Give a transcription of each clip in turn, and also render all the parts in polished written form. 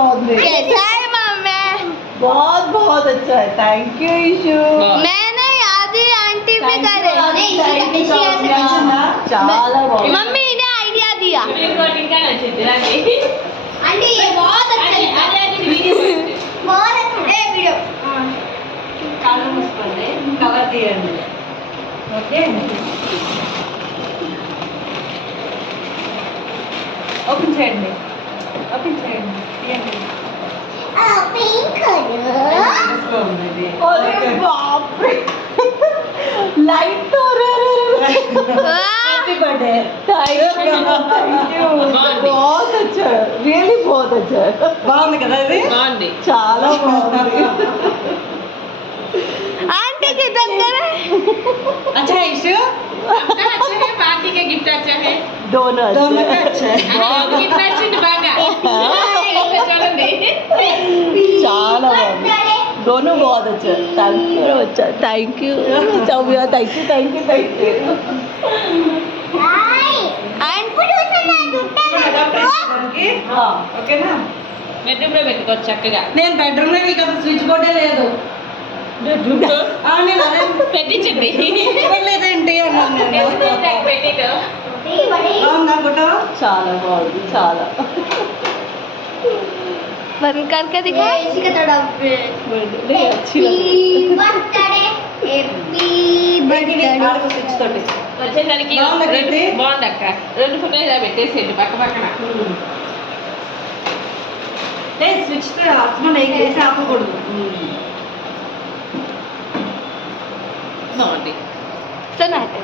బాగుంది. कैसा है मम्मी? बहुत बहुत अच्छा है. Thank you Ishu. मैंने आधी आंटी भी करे. చాలా బాగుంది. मम्मी ने आइडिया दिया. आंटी ये बहुत अच्छा लिखा. बहुत अच्छा है वीडियो. కాళ్ళు మూసుకోండి, కవర్ తీయండి. ఓకే, ఓపెన్ చేయండి, ఓపెన్ చేయండి, తీయండి. ఇంట్రెస్ట్గా ఉంది ఇది. अरे बाप रे. लाइट हो रहा है. Happy birthday. Thank you. बहुत अच्छा है. रियली बहुत अच्छा है. బాగుంది కదా ఇది? చాలా బాగుంది. आंटी किधर करे? अच्छा है इशू? आपका अच्छा है, पार्टी का गिफ्ट अच्छा है, डोनट. दोनों का अच्छा है. गिफ्ट नచ్చింది బాగా. చూడండి చాలా బాగుంది. दोनों बहुत अच्छा है. थैंक यू अच्छा. Thank you Soumya. Thank you thank you thank you. ఓకేనా? బెడ్రూమ్ లో పెట్టుకోవచ్చు చక్కగా. నేను బెడ్రూమ్ లో మీకు అసలు స్విచ్ బోర్డే లేదు. బెడ్రూమ్ లో నేను అదే పెట్టించండి. లేదేంటి అన్నాను నేను. పెట్టిట బాగుందా ఫోటో? చాలా బాగుంది. చాలా बंद करके दिखा. इसी का थोड़ा बर्थडे अच्छी लगी. ఆడుకో స్విచ్ తోటి. వచ్చేసరికి బాగుందా కీర్తి? బాగుంది అక్క. రెండు ఫోటోలు ఇలా పెట్టేసేయండి పక్క పక్కన. స్విచ్ హస్బెండ్ వేసి ఆపకూడదు. బాగుంది. सनाटे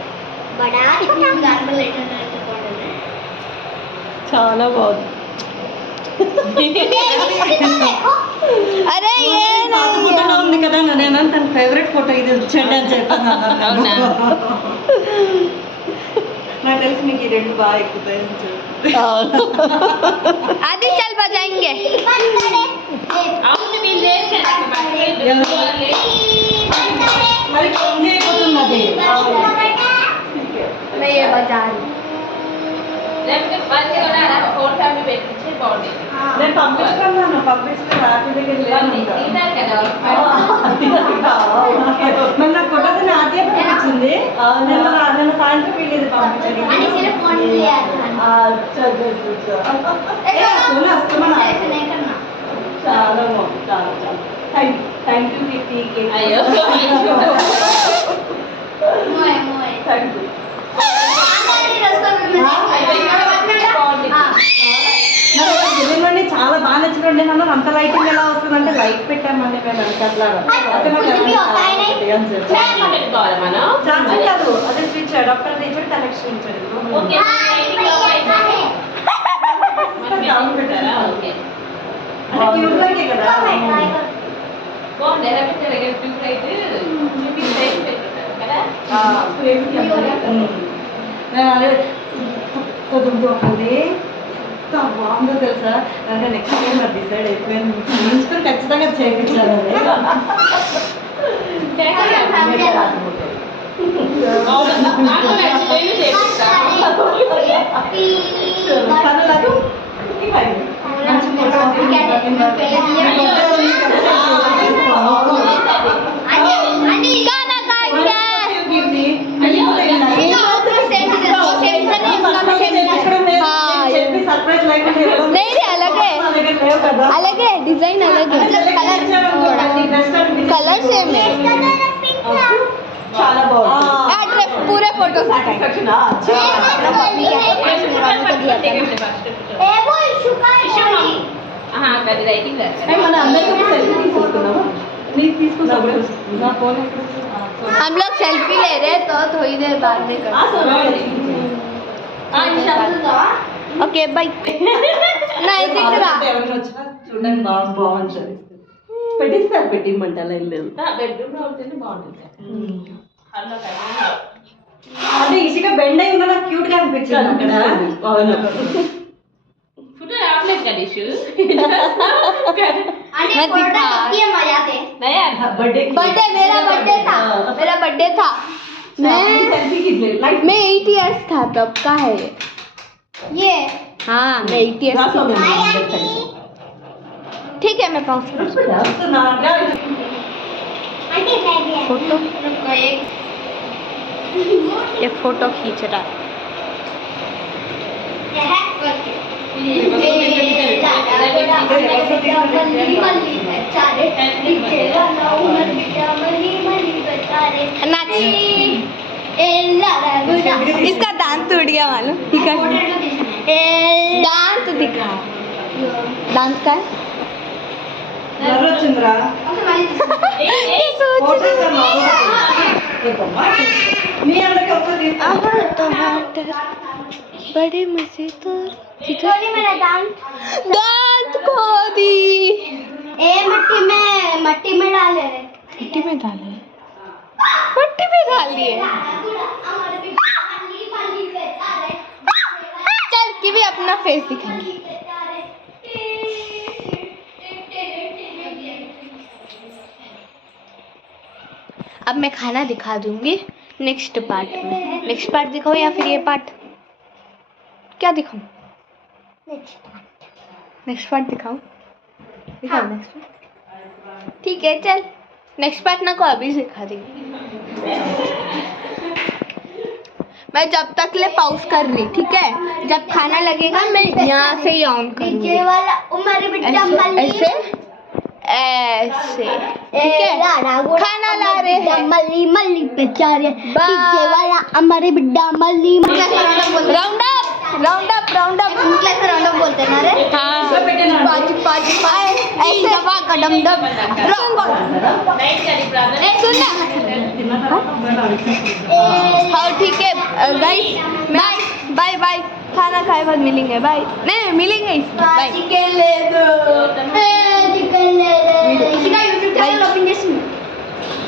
చాలా బాగుంది. अरे ये పాత ఫోటోలో ఉంది కదా, నేను తన ఫేవరెట్ ఫోటో ఇది వచ్చేయండి అని చెప్పాను. అవునా? నాకు తెలిసి మీకు ఈ రెండు బాగా ఎక్కుతాయని చెప్పి. आदि चल बजाएंगे. అవును వీళ్ళు లేరు కదా అక్క పక్కన. మరి కొంచెం అయిపోతుంది అది. मैं ये बजा रही. లేకపోతే వాళ్ళు కూడా అలా ఫోన్ ఫ్యామిలీ పెట్టించి బాగుంది. నేను పంపిస్తున్నాను, పంపిస్తే హ్యాపీ దగ్గర వాళ్ళు లేదు. తింటారు కదా. మరి నాకు ఫోటోస్ ఆద్య పంపించింది. నేను సాయంత్రం వీళ్ళది పంపించాను. చాలా బాగుంది. చాలా చాలా థ్యాంక్ యూ కీర్తి. అయ్యో థ్యాంక్ యూ. గిన్నెలోని చాలా బాగా నచ్చినండి. నన్ను అంత లైటింగ్ ఎలా వస్తుందంటే లైట్ పెట్టామండి మేము వెనకట్లాగా. అయితే నాకు అని చెప్పి పెట్టుకోవాలి మనం. ఛార్జింగ్ కాదు, అదే స్విచ్ డాక్టర్ తెచ్చాడు, కనెక్షన్ ఇచ్చాడు. ఓకే మనం పెట్టారా? ఓకే అంటే క్యూట్ లాగే కదా. బాగుంది. ఎలా పెట్టారు కదా ట్యూబ్ లైట్ చూపించి పెట్టుకుంటారు కదా. నేను అదే కుదురుతూ ఉంటుంది. ఎంత బాగుందో తెలుసా? అంటే నెక్స్ట్ టైం అది డిసైడ్ అయిపోయింది. తీసుకుని ఖచ్చితంగా చేయించాలి. పనులకు మంచి ఫోటో गाना गाएंगे. చెప్పి సర్ప్రైజ్ లేకుండా ఇవ్వడం. नहीं रे अलग है. లేవు కదా. अलग है डिजाइन अलग है. कलर सेम है. చాలా బాగుంది. एड्रेस पूरे फोटो సాటిస్ఫాక్షన్ అది రైటింగ్ మన అందరికీ సెల్ఫీ తీసుకున్నాము. నీకు తీసుకున్నాము. నా ఫోన్ ఎక్కడ? हम लोग सेल्फी ले रहे हैं तो थोड़ी देर बाद में ओके बाय. नहीं दिख रहा. ఎవరైనా వచ్చినా చూడడానికి బాగుంటుంది. పెట్టిస్తారు. పెట్టిమంటే అలా ఏం లేదు. బెడ్రూమ్ లో ఉంటేనే బాగుంటుంది. హలో అదే ఈజీగా బెండ్ అయి ఉన్నా నాకు క్యూట్ గా అనిపించింది అక్కడ. ఫోటో రావట్లేదు కదా ఇష్యూ. बर्थडे मेरा बर्थडे था. सेल्फी खींच लाइट मैं 8 इयर्स था तब का है ये. हाँ मैं 8 इयर्स रात थी. में ठीक है मैं पॉज कर फोटो ये फोटो खींच रहा है इसका दांत टूट गया मालूम दांत दिखा दांत का है నరచంద్ర మీ అందరికి ఒకటి बड़े मजे तो मेरा दांत खो दी ए मट्टी में डाले मट्टी में डाले मट्टी में डाल दिए चल कि भी अपना फेस दिखाएंगे अब मैं खाना दिखा दूंगी नेक्स्ट पार्ट में नेक्स्ट पार्ट दिखाओ या फिर ये पार्ट क्या दिखाऊं नेक्स्ट पार्ट दिखाओ दिखाओ नेक्स्ट पार्ट ठीक है चल नेक्स्ट पार्ट ना को अभी सिखा देंगे मैं जब तक ले पॉज कर रही ठीक है जब खाना लगेगा मैं यहाँ से ही ऑन करूँगी ऐसे ऐसे ठीक है खाना ला रहे हैं मल्ली मल्ली बेचारे पीछे वाला हमारे बिड्डा मल्ली round up round up class में राउंड अप बोलते हैं ना रे हां पाँच ऐसे दबा कदम दब सुन ना हाँ ठीक है गाइस बाय बाय बाय खाना खाए बाद मिलेंगे बाय नहीं मिलेंगे बाय